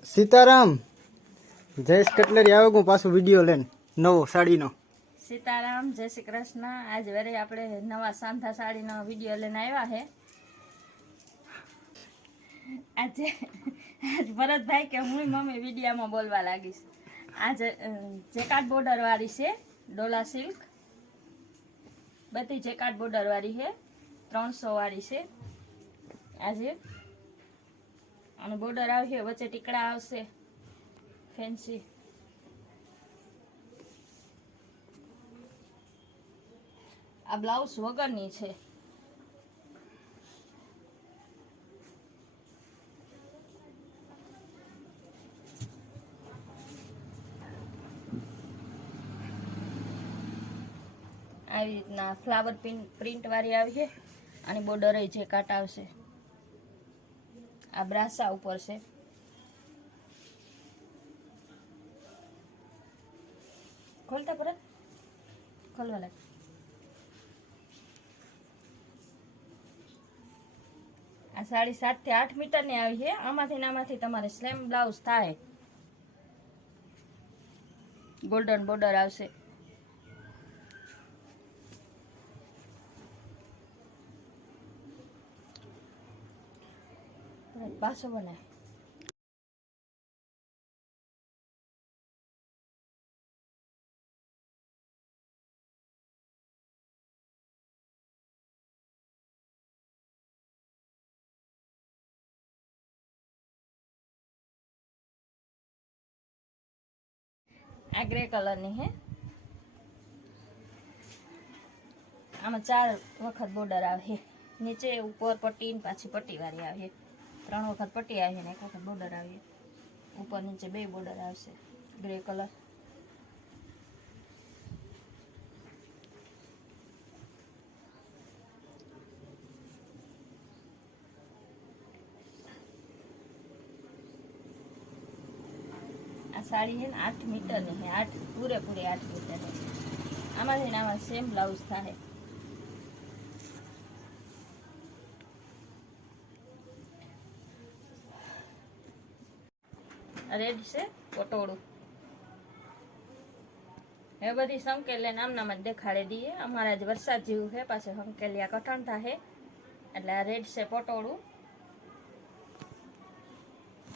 Sitaram Jayesh cutlery આવે હું પાછો વિડીયો લઈને નવો સાડીનો. સીતારામ, જય શ્રી કૃષ્ણ. આજ વરે આપણે નવા સાંધા સાડીનો વિડીયો લઈને આવ્યા છે. આજ ભરતભાઈ કે હું મમ્મી વિડીયામાં બોલવા લાગીશ. આજે જેકાટ બોર્ડર વાળી છે, ડોલા સિલ્ક. બધી જેકાટ બોર્ડર વાળી છે, 300 વાળી છે આજે. અને બોર્ડર આવશે, વચ્ચે ટીકડા આવશે ફેન્સી. આ બ્લાઉઝ વગરની છે. આવી રીતના ફ્લાવર પ્રિન્ટ વાળી આવી છે અને બોર્ડર જે કાટ આવશે. આ બ્રાસા ઉપર છે. ખોલતા પરત ખોલવા લાગે. આ સાડી 7 થી 8 મીટર ની આવી છે. આમાંથી તમારે સ્લેમ બ્લાઉઝ થાય. ગોલ્ડન બોર્ડર આવશે. પાછો બનાય. આ ગ્રે કલર ની હે. આમાં 4 વખત બોર્ડર આવે. નીચે ઉપર પટ્ટી પાછી પટ્ટી વાળી આવે. 3 વખત પટ્ટી આવે ને 1 વખત બોર્ડર આવે. ઉપર નીચે 2 બોર્ડર આવશે. Grey colour. આ સાડી છે ને 8 મીટર ની છે. 8 પૂરેપૂરી 8 મીટર ની. આમાંથી આમાં સેમ બ્લાઉઝ થાય. રેડ છે પટોળું. એ બધી સંકેલિયા નામનામાં જ દેખાડી દઈએ. અમારા જ વરસાદ જેવું છે, પાછળ સંકેલિયા કઠણ થાય. એટલે આ રેડ છે પટોળું.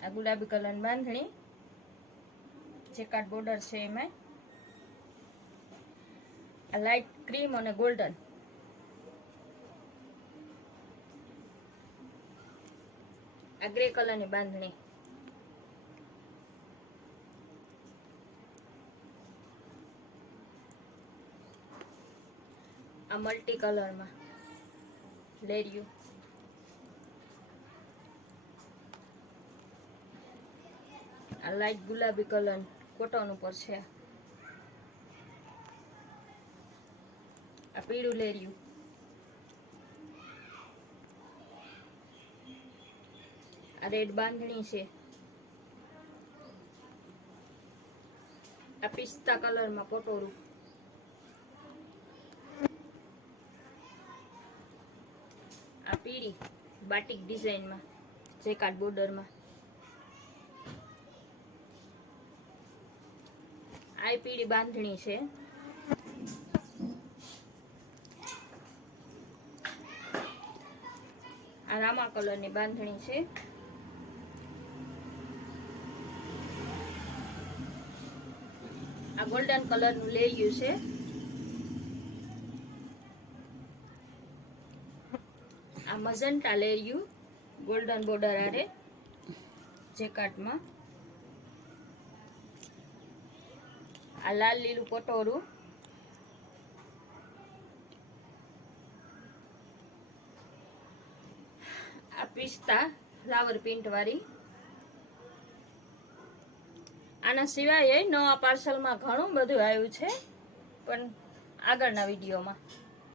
આ ગુલાબી કલરની બાંધણી, જેકાટ બોર્ડર છે એમાં. આ લાઇટ ક્રીમ અને ગોલ્ડન. આ ગ્રે કલરની બાંધણી. આ મલ્ટી કલરમાં લેરિયું. આ લાઈટ ગુલાબી કલર કોટન ઉપર છે. આ પીળું લેરિયું. આ રેડ બાંધણી છે. આ પિસ્તા કલરમાં પટોળું. આ પીળી બાટિક ડિઝાઇનમાં જેકાટ બોર્ડરમાં. આ પીળી બાંધણી છે. આ રામા કલરની બાંધણી છે. આ ગોલ્ડન કલરનું લેરિયું છે. આ મજન્ટા લેરિયું ગોલ્ડન બોર્ડર આરે જેકાટમાં. આ લાલ લીલું પટોળું. આ પિસ્તા ફ્લાવર પ્રિન્ટ વાળી. આના સિવાય નવા પાર્સલમાં ઘણું બધું આવ્યું છે, પણ આગળના વિડીયોમાં